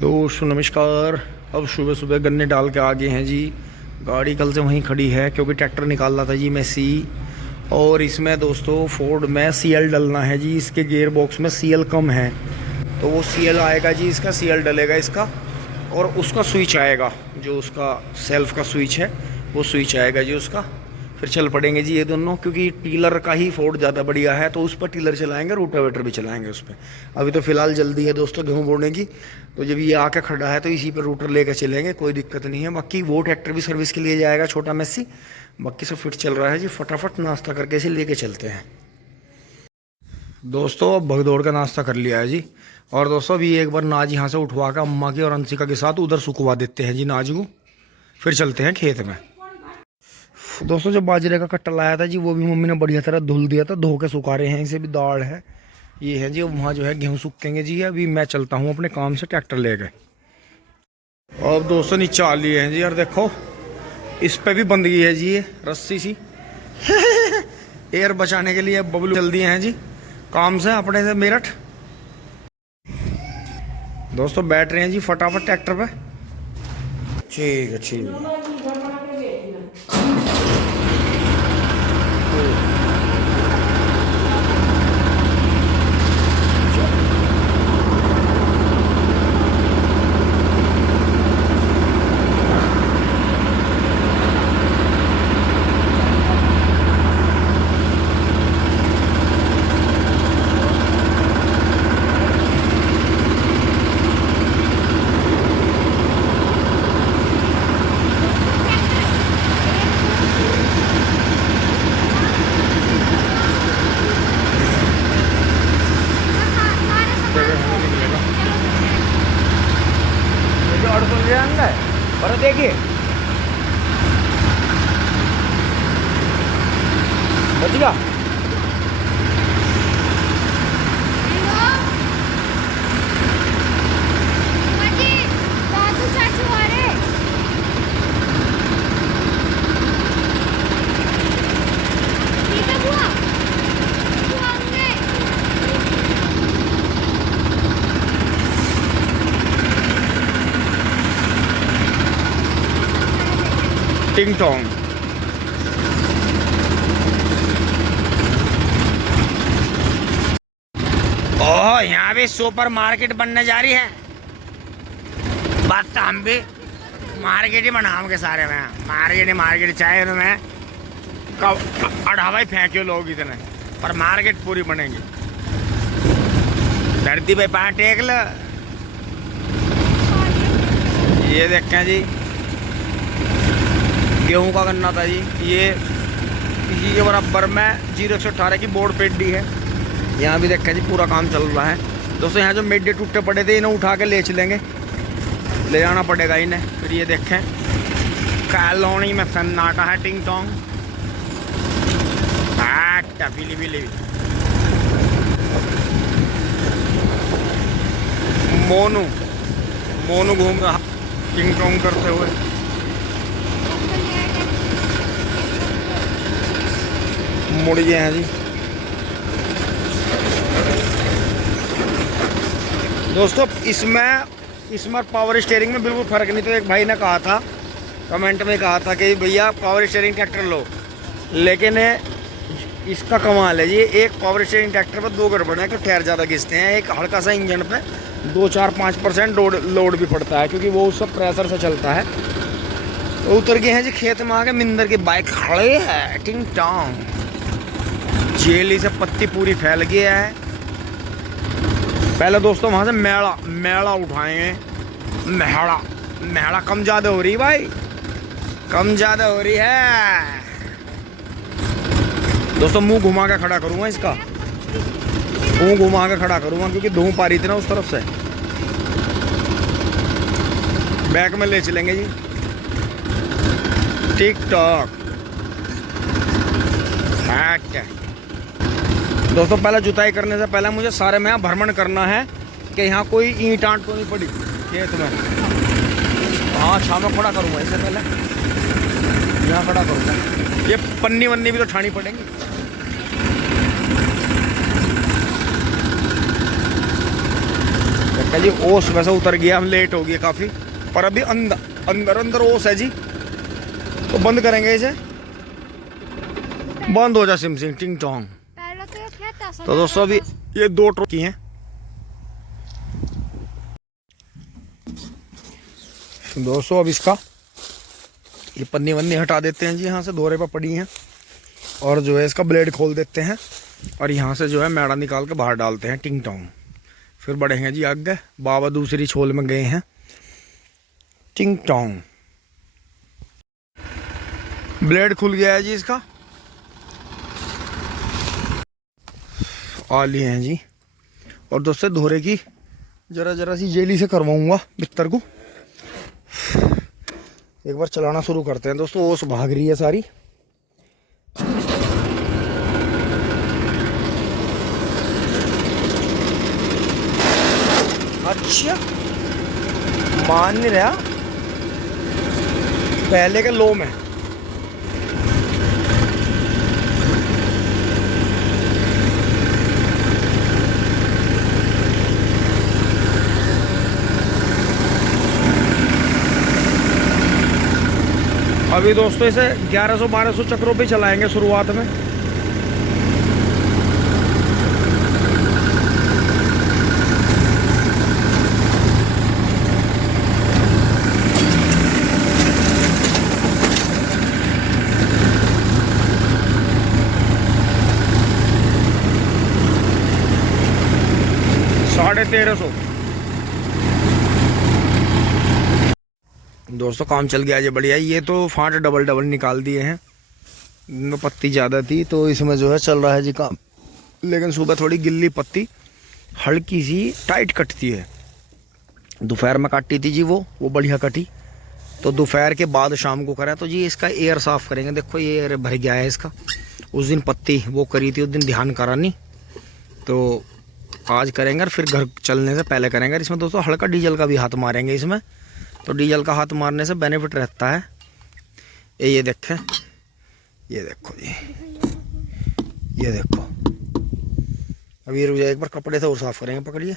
दोस्तों नमस्कार। अब सुबह सुबह गन्ने डाल के आ गए हैं जी। गाड़ी कल से वहीं खड़ी है क्योंकि ट्रैक्टर निकाल रहा था जी मैं सी। और इसमें दोस्तों फोर्ड में सीएल डलना है जी। इसके गियर बॉक्स में सीएल कम है तो वो सीएल आएगा जी। इसका सीएल डलेगा इसका और उसका स्विच आएगा, जो उसका सेल्फ का स्विच है वो स्विच आएगा जी उसका। फिर चल पड़ेंगे जी ये दोनों, क्योंकि टीलर का ही फोर्ड ज़्यादा बढ़िया है तो उस पर टीलर चलाएंगे, रोटावेटर भी चलाएंगे उस पर। अभी तो फिलहाल जल्दी है दोस्तों गेहूँ बोने की, तो जब ये आके खड़ा है तो इसी पर रूटर लेकर चलेंगे, कोई दिक्कत नहीं है। बाकी वो ट्रैक्टर भी सर्विस के लिए जाएगा, छोटा मैसी। बाकी सब फिट चल रहा है जी। फटाफट नाश्ता करके इसे लेके चलते हैं दोस्तों। अब भगदौड़ का नाश्ता कर लिया है जी। और दोस्तों अभी एक बार नाज यहाँ से उठवा कर अम्मा की और अंशिका के साथ उधर सुखवा देते हैं जी नाज को, फिर चलते हैं खेत में। दोस्तों जो बाजरे का कट्टा लाया था जी वो भी मम्मी ने बढ़िया तरह धुल दिया था, धो के सुखा रहे हैं। इसे भी दाढ़ है ये है जी। वहाँ जो है गेहूँ सूखेंगे जी। अभी मैं चलता हूँ अपने काम से ट्रैक्टर लेके। अब दोस्तों नीचे आ लिए हैं जी। और देखो इस पे भी बंद गई है जी ये रस्सी सी एयर बचाने के लिए बबलू चल दिए हैं जी काम से अपने से मेरठ। दोस्तों बैठ रहे हैं जी फटाफट ट्रैक्टर पे। ठीक है ठीक है। और देखिए बच गया। टिंग टोंग ओह, यहाँ भी सुपर मार्केट बनने जा रही है। बात तो हम भी मार्केट ही बनाओगे सारे में। मार्केट चाहे उनमें अढ़ावा ही फेंके लोग इतने, पर मार्केट पूरी बनेगी। धरती पे पाँव टेक लो। ये देखें जी गेहूं का गन्ना था जी। ये इसी के बराबर में 0118 की बोर्ड पेडी है। यहाँ भी देखा जी पूरा काम चल रहा है दोस्तों। यहाँ जो मेडे टूटे पड़े थे इन्हें उठा के ले चलेंगे, ले जाना पड़ेगा इन्हें। फिर ये देखें कॉलोनी में सन्नाटा है। टिंग टोंग बिली बिली मोनू घूम रहा टिंग टोंग करते हुए। मुड़ गए हैं जी दोस्तों। इसमें पावर स्टीयरिंग में बिल्कुल फ़र्क नहीं। तो एक भाई ने कहा था, कमेंट में कहा था कि भैया पावर स्टीयरिंग ट्रैक्टर लो, लेकिन इसका कमाल है जी। एक पावर स्टीयरिंग ट्रैक्टर पर दो गड़बड़ है कि टायर ज़्यादा घिसते हैं। एक हल्का सा इंजन पे 2-4-5% लोड भी पड़ता है, क्योंकि वो उस सब प्रेशर से चलता है। तो उतर गए हैं जी खेत में आके। मिंदर की बाइक खड़े है टिंग टोंग। जेली से पत्ती पूरी फैल गया है। पहले दोस्तों वहां से मेड़ा उठाएंगे। मेड़ा कम ज्यादा हो रही भाई, कम ज्यादा हो रही है दोस्तों। मुंह घुमा के खड़ा करूंगा इसका, मुंह घुमा के खड़ा करूंगा क्योंकि धूप आ रही थी ना उस तरफ से। बैक में ले चलेंगे जी टिक टॉक। दोस्तों पहले जुताई करने से पहले मुझे सारे में यहाँ भ्रमण करना है कि यहाँ कोई ईंट आंट तो नहीं पड़ी खेत में। हाँ छाव में खड़ा करूँगा इससे पहले, यहाँ खड़ा करूँगा। ये पन्नी वन्नी भी तो ठानी पड़ेंगी। क्या जी ओस वैसा उतर गया, हम लेट हो गए काफ़ी, पर अभी अंदर अंदर अंदर ओस है जी। तो बंद करेंगे इसे, बंद हो जा सिम सिंह टिंग टोंग। तो दोस्तों अभी ये 2 ट्रॉकी हैं दोस्तों। अब इसका ये पन्नी वन्नी हटा देते हैं जी, यहाँ से दोहरे पर पड़ी हैं, और जो है इसका ब्लेड खोल देते हैं, और यहाँ से जो है मैड़ा निकाल के बाहर डालते हैं टिंग टोंग। फिर बढ़ेंगे जी आगे, बाबा दूसरी छोल में गए हैं टिंग टोंग। ब्लेड खुल गया है जी इसका, आ लिए हैं जी। और दोस्तों दोहरे की जरा सी जेली से करवाऊंगा बिस्तर को। एक बार चलाना शुरू करते हैं दोस्तों। ओस भाग रही है सारी। अच्छा मान नहीं रहा, पहले के लो में। अभी दोस्तों इसे 1100-1200 चक्रों पे चलाएंगे शुरुआत में। साढ़े 1300 दोस्तों काम चल गया जी, बढ़िया। ये तो फांट डबल डबल निकाल दिए हैं, इनमें पत्ती ज़्यादा थी तो इसमें जो है चल रहा है जी काम। लेकिन सुबह थोड़ी गिल्ली पत्ती हल्की सी टाइट कटती है। दोपहर में काटी थी जी वो बढ़िया कटी, तो दोपहर के बाद शाम को करा। तो जी इसका एयर साफ़ करेंगे। देखो ये एयर भर गया है इसका, उस दिन पत्ती वो करी थी, उस दिन ध्यान करा नहीं, तो आज करेंगे। और फिर घर चलने से पहले करेंगे। इसमें दोस्तों हल्का डीजल का भी हाथ मारेंगे इसमें, तो डीजल का हाथ मारने से बेनिफिट रहता है। ये देखें, ये देखो जी, ये देखो। अभी रुक जाए, एक बार कपड़े से और साफ करेंगे, पकड़िए।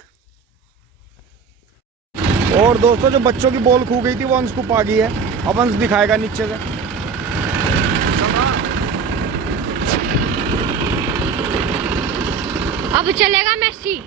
और दोस्तों जो बच्चों की बॉल खो गई थी वो अंश को पा गई है, अब अंश दिखाएगा नीचे से। अब चलेगा मेसी।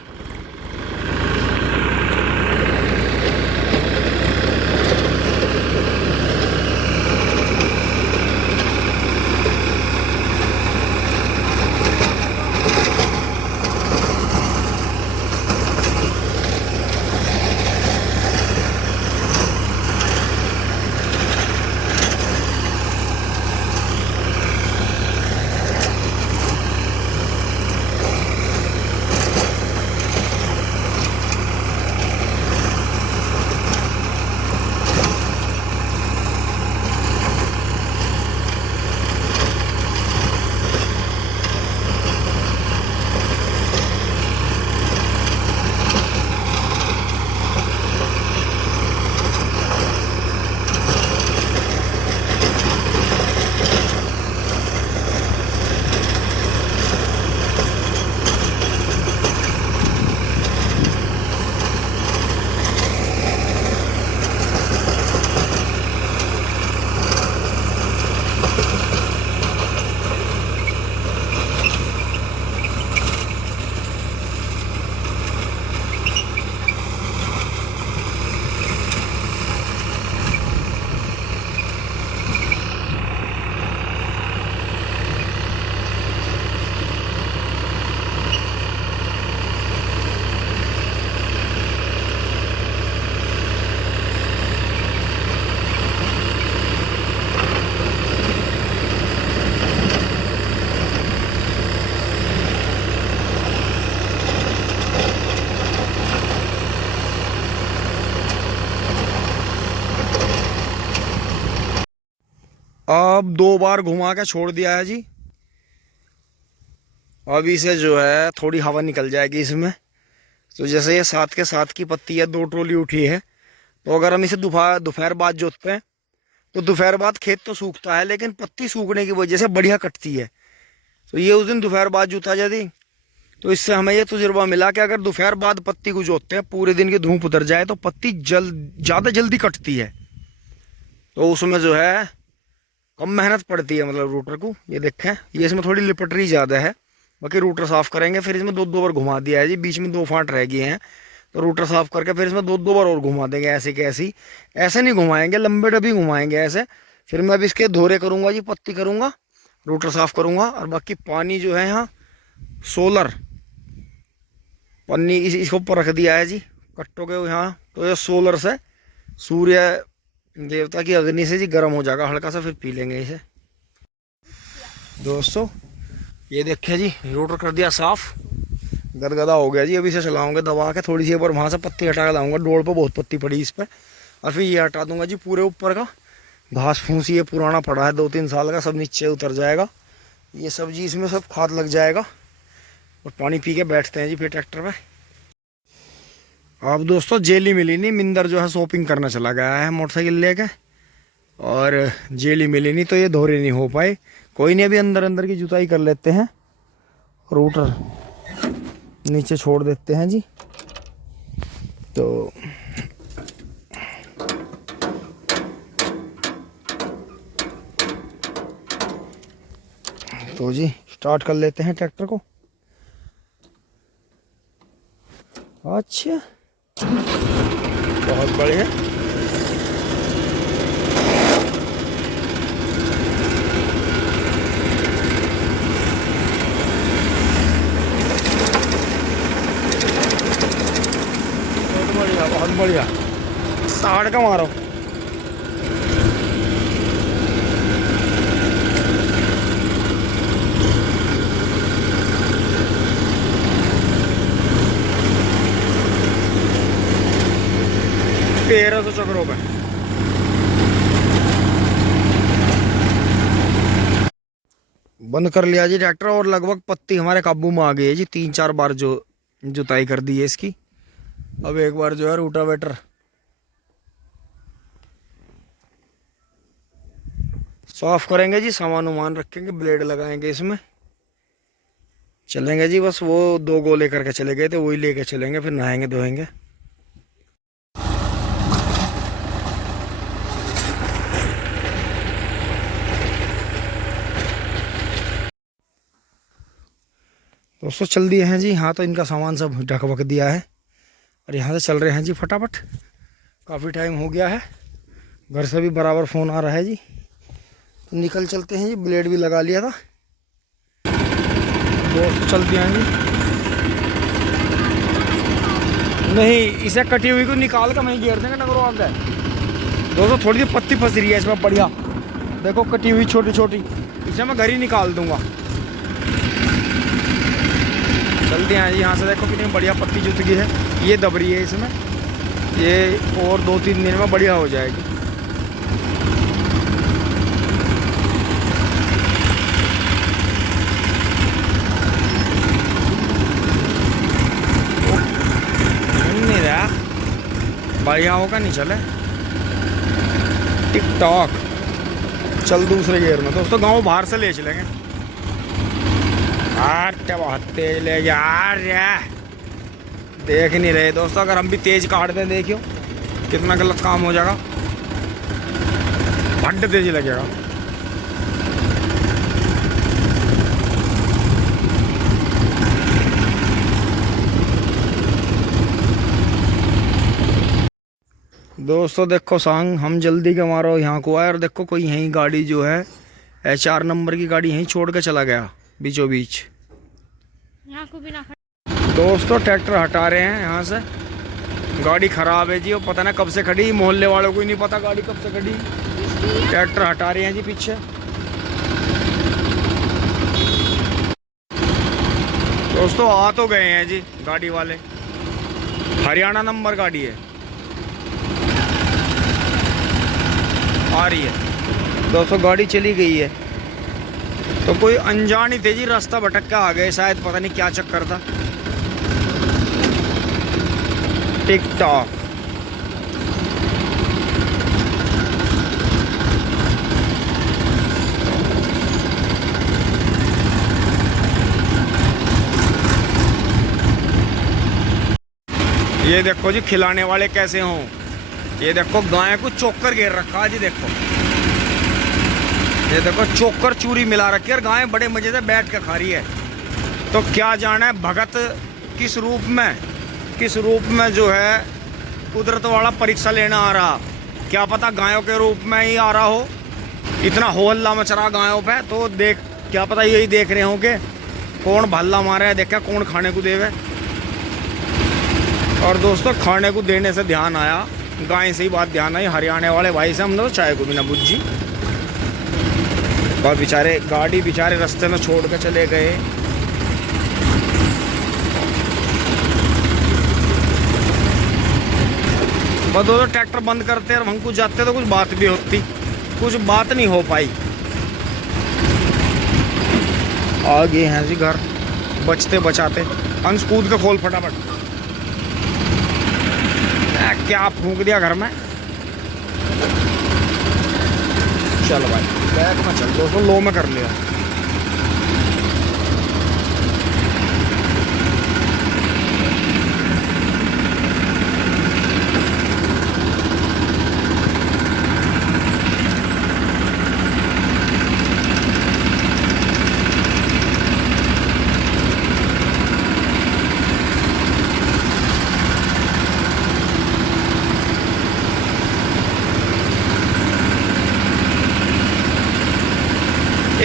अब 2 बार घुमा के छोड़ दिया है जी। अब इसे जो है थोड़ी हवा निकल जाएगी इसमें। तो जैसे ये 7 के 7 की पत्ती है, 2 ट्रॉली उठी है, तो अगर हम इसे दोपहर बाद जोतते हैं तो दोपहर बाद खेत तो सूखता है, लेकिन पत्ती सूखने की वजह से बढ़िया कटती है। तो ये उस दिन दोपहर बाद जोता यदि तो इससे हमें ये तजुर्बा मिला कि अगर दोपहर बाद पत्ती को जोतते हैं, पूरे दिन की धूप उतर जाए तो पत्ती ज़्यादा जल्दी कटती है। तो उसमें जो है कम मेहनत पड़ती है, मतलब रूटर को। ये देखें, ये इसमें थोड़ी लिपटरी ज़्यादा है। बाकी रूटर साफ़ करेंगे, फिर इसमें 2 बार घुमा दिया है जी, बीच में 2 फांट रह गए हैं। तो रूटर साफ़ करके फिर इसमें 2 बार और घुमा देंगे, ऐसे कैसी। ऐसे नहीं घुमाएंगे, लंबे डब्बी घुमाएंगे ऐसे। फिर मैं अभी इसके धोरे करूँगा जी, पत्ती करूँगा, रूटर साफ़ करूँगा। और बाकी पानी जो है यहाँ सोलर पन्नी इसके ऊपर रख दिया है जी, कट्टों के यहाँ। तो ये सोलर से, सूर्य देवता की अग्नि से जी गर्म हो जाएगा हल्का सा, फिर पी लेंगे इसे। दोस्तों ये देखिए जी, रोटर कर दिया साफ, गदगदा हो गया जी। अभी इसे चलाऊंगे दबा के थोड़ी सी, एक बार वहाँ से पत्ती हटा के लाऊंगा, डोर पे बहुत पत्ती पड़ी इस पर। और फिर ये हटा दूंगा जी पूरे ऊपर का घास फूस, ये पुराना पड़ा है 2-3 साल का, सब नीचे उतर जाएगा। ये सब जी इसमें सब खाद लग जाएगा। और पानी पी के बैठते हैं जी फिर ट्रैक्टर पे। अब दोस्तों जेली मिली नहीं, मिंदर जो है शॉपिंग करना चला गया है मोटरसाइकिल लेके, और जेली मिली नहीं तो ये धोरे नहीं हो पाए। कोई नहीं, अभी अंदर अंदर की जुताई कर लेते हैं, रूटर नीचे छोड़ देते हैं जी। तो जी स्टार्ट कर लेते हैं ट्रैक्टर को। अच्छा, बहुत बढ़िया। बहुत बढ़िया, साड़ का मारो। तेरह 1300 चक्रों पे। बंद कर लिया जी ट्रैक्टर, और लगभग पत्ती हमारे काबू में आ गई है जी। 3-4 बार जो जुताई कर दी है इसकी। अब एक बार जो है रोटावेटर साफ करेंगे जी, सामान उमान रखेंगे, ब्लेड लगाएंगे इसमें, चलेंगे जी। बस वो 2 गोले करके चले गए थे, वही लेके चलेंगे, फिर नहाएंगे धोएंगे। दोस्तों चल दिए हैं जी, हाँ तो इनका सामान सब ढक वक दिया है, और यहाँ से चल रहे हैं जी फटाफट। काफ़ी टाइम हो गया है, घर से भी बराबर फ़ोन आ रहा है जी, तो निकल चलते हैं जी। ब्लेड भी लगा लिया था। दोस्तों चलते हैं जी। नहीं, इसे कटी हुई को निकाल कर वहीं घेर देंगे नगरों आगे। दोस्तों थोड़ी सी पत्ती फंस रही है इसमें, बढ़िया देखो, कटी हुई छोटी छोटी, इसे मैं घर ही निकाल दूंगा। चलते हैं जी, यहाँ से देखो कितनी बढ़िया पत्ती जुट गई है। ये दब रही है इसमें, ये और 2-3 दिन में बढ़िया हो जाएगी। नहीं रहा, बढ़िया होगा, नहीं चले टिक टॉक। चल दूसरे गियर में। दोस्तों गांव बाहर से ले चलेंगे। बहुत तेज ले यार, देख नहीं रहे दोस्तों, अगर हम भी तेज काट दें, देखियो कितना गलत काम हो जाएगा, भड्ड तेज लगेगा। दोस्तों देखो सांग, हम जल्दी के मारो यहाँ को आए, और देखो कोई यहीं गाड़ी जो है HR नंबर की गाड़ी यहीं छोड़ के चला गया बीचों बीच। यहाँ को भी ना। दोस्तों ट्रैक्टर हटा रहे हैं यहाँ से, गाड़ी खराब है जी, वो पता ना कब से खड़ी, मोहल्ले वालों को ही नहीं पता गाड़ी कब से खड़ी। ट्रैक्टर हटा रहे हैं जी पीछे। दोस्तों आ तो गए हैं जी गाड़ी वाले, हरियाणा नंबर गाड़ी है, आ रही है। दोस्तों गाड़ी चली गई है। तो कोई अनजान ही थे जी, रास्ता भटक के आ गए शायद, पता नहीं क्या चक्कर था। Tick tock. ये देखो जी खिलाने वाले कैसे हों। ये देखो गाय को चोकर घेर रखा जी। देखो ये देखो चोकर चूरी मिला रखी है और गाय बड़े मजे से बैठ के खा रही है। तो क्या जाना है भगत किस रूप में जो है कुदरत वाला परीक्षा लेना आ रहा। क्या पता गायों के रूप में ही आ रहा हो। इतना हो हल्ला मच रहा गायों पे, तो देख क्या पता यही देख रहे हो कि कौन भल्ला मारा है, देखा कौन खाने को देवे। और दोस्तों खाने को देने से ध्यान आया, गाय से ही बात ध्यान आई। हरियाणा वाले भाई से हम लोग चाय को भी ना बुझी और बेचारे गाड़ी बेचारे रास्ते में छोड़ के चले गए। बस दोस्तों ट्रैक्टर बंद करते और हम कुछ जाते तो कुछ बात भी होती, कुछ बात नहीं हो पाई। आ गए हैं जी घर बचते बचाते। अंश कूद के खोल फटाफट। क्या फूंक दिया घर में। चलो भाई बैक में चल दोस्तों, लो में कर लिया।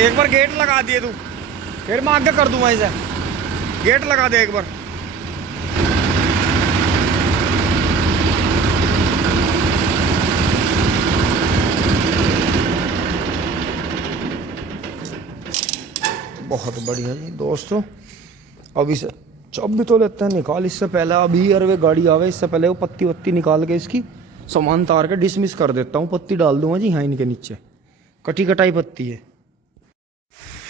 एक बार गेट लगा दिए तू, फिर मैं आगे कर दूंगा इसे। गेट लगा दे एक बार। बहुत बढ़िया जी दोस्तों। अब इसे चाबी तो लेते हैं निकाल, इससे पहले अभी अरे वे गाड़ी आवे इससे पहले वो पत्ती वत्ती निकाल के इसकी सामान तार के डिसमिस कर देता हूँ। पत्ती डाल दूंगा जी हाँ इनके नीचे, कटी कटाई पत्ती है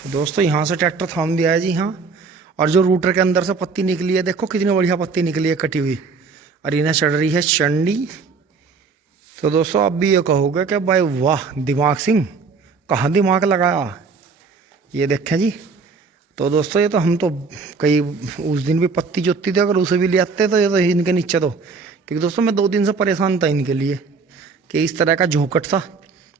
दोस्तों। यहाँ से ट्रैक्टर थाम दिया है जी हाँ। और जो रूटर के अंदर से पत्ती निकली है देखो कितनी बढ़िया पत्ती निकली है कटी हुई, और इन्हें चढ़ रही है चंडी। तो दोस्तों अब भी ये कहोगे कि भाई वाह दिमाग सिंह, कहाँ दिमाग लगाया। ये देखें जी। तो दोस्तों ये तो हम तो कई उस दिन भी पत्ती जोतती थी, अगर उसे भी ले आते तो ये तो इनके नीचे तो, क्योंकि दोस्तों मैं 2 दिन से परेशान था इनके लिए कि इस तरह का झोंकट सा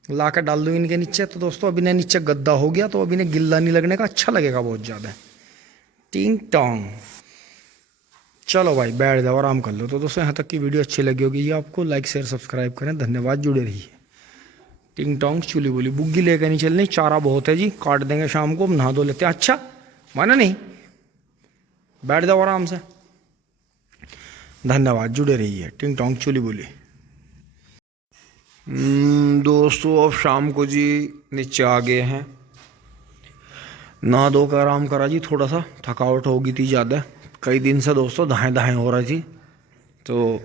ला कर डाल दूँ इनके नीचे। तो दोस्तों अभी ने नीचे गद्दा हो गया तो अभी ने गिल्ला नहीं लगने का, अच्छा लगेगा बहुत ज़्यादा। टिंग टोंग। चलो भाई बैठ जाओ आराम कर लो। तो दोस्तों यहाँ तक की वीडियो अच्छी लगी होगी ये आपको, लाइक शेयर सब्सक्राइब करें। धन्यवाद, जुड़े रहिए। टिंग टोंग चुली बोली बुग्गी लेकर नहीं चलनी, चारा बहुत है जी, काट देंगे शाम को, नहा धो लेते हैं। अच्छा माना नहीं, बैठ जाओ आराम से। धन्यवाद, जुड़े रहिए। टिंग टोंग चुली बोली। दोस्तों अब शाम को जी नीचे आ गए हैं, नहा धो कर आराम करा जी। थोड़ा सा थकावट हो गई थी ज़्यादा, कई दिन से दोस्तों दाएं दाएं हो रही थी। तो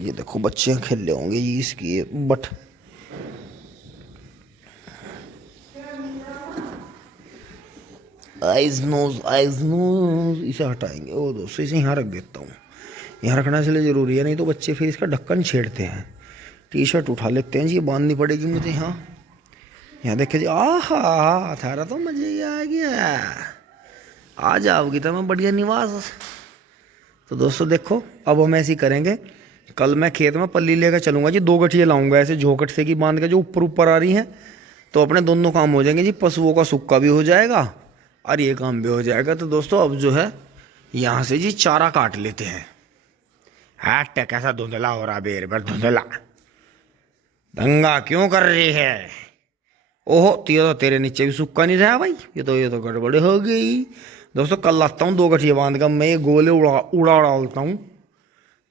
ये देखो बच्चे खेल रहे होंगे जी इसकी बट आइज नोज इसे हटाएंगे। ओ दोस्तों इसे यहाँ रख देता हूँ, यहाँ रखना इसलिए ज़रूरी है, नहीं तो बच्चे फिर इसका ढक्कन छेड़ते हैं। टी शर्ट उठा लेते हैं जी, ये बांधनी पड़ेगी मुझे। यहाँ देखे जी, आहा थारा तो मजे ही आ गया, आ जाओगी तो मैं बढ़िया निवास। तो दोस्तों देखो अब हम ऐसे ही करेंगे, कल मैं खेत में पल्ली लेकर चलूँगा जी, 2 गठिए लाऊंगा ऐसे झोंकट से की बांध के जो ऊपर ऊपर आ रही हैं। तो अपने दोनों काम हो जाएंगे जी, पशुओं का सुक्का भी हो जाएगा और ये काम भी हो जाएगा। तो दोस्तों अब जो है यहाँ से जी चारा काट लेते हैं। हट कैसा धुंधला हो रहा बेर पर, धुंधला दंगा क्यों कर रही है। ओहो तो तेरे नीचे भी सूखा नहीं रहा भाई, ये तो गड़बड़ हो गई। दोस्तों कल लाता हूँ 2 गठिए बांध कर, मैं ये गोले उड़ा डालता हूँ।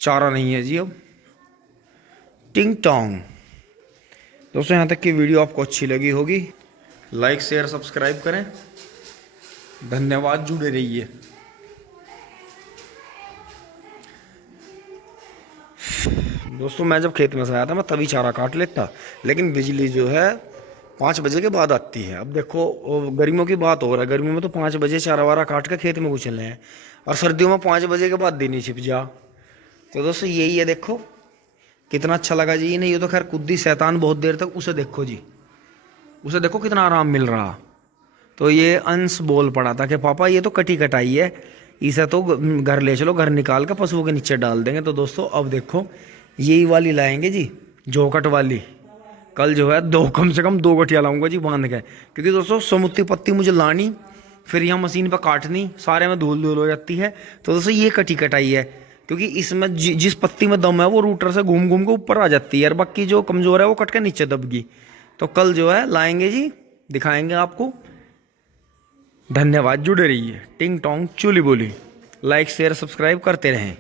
चारा नहीं है जी अब। टिंग टोंग। दोस्तों यहाँ तक की वीडियो आपको अच्छी लगी होगी, लाइक शेयर सब्सक्राइब करें। धन्यवाद, जुड़े रहिए। दोस्तों मैं जब खेत में से आया था मैं तभी चारा काट लेता, लेकिन बिजली जो है 5 बजे के बाद आती है। अब देखो गर्मियों की बात हो रहा है, गर्मियों में तो 5 बजे चारा वारा काट के खेत में घुस चले हैं, और सर्दियों में 5 बजे के बाद दिन ही छिप जा। तो दोस्तों यही है, देखो कितना अच्छा लगा जी। ये नहीं ये तो खैर कुद्दी शैतान बहुत देर तक, उसे देखो जी, उसे देखो कितना आराम मिल रहा। तो ये अंश बोल पड़ा था कि पापा ये तो कटी कटाई है, इसे तो घर ले चलो, घर निकाल के पशुओं के नीचे डाल देंगे। तो दोस्तों अब देखो यही वाली लाएंगे जी, जोकट वाली। कल जो है दो, कम से कम 2 गठिया लाऊंगा जी बांध के, क्योंकि दोस्तों समुद्री पत्ती मुझे लानी, फिर यहाँ मशीन पर काटनी, सारे में धूल धूल हो जाती है। तो दोस्तों ये कटी कटाई है, क्योंकि इसमें जिस पत्ती में दम है वो रूटर से घूम घूम के ऊपर आ जाती है, और बाकी जो कमज़ोर है वो कट के नीचे दबगी। तो कल जो है लाएंगे जी, दिखाएंगे आपको। धन्यवाद, जुड़े रहिए। टिंग टोंग चुली बोली, लाइक शेयर सब्सक्राइब करते रहें।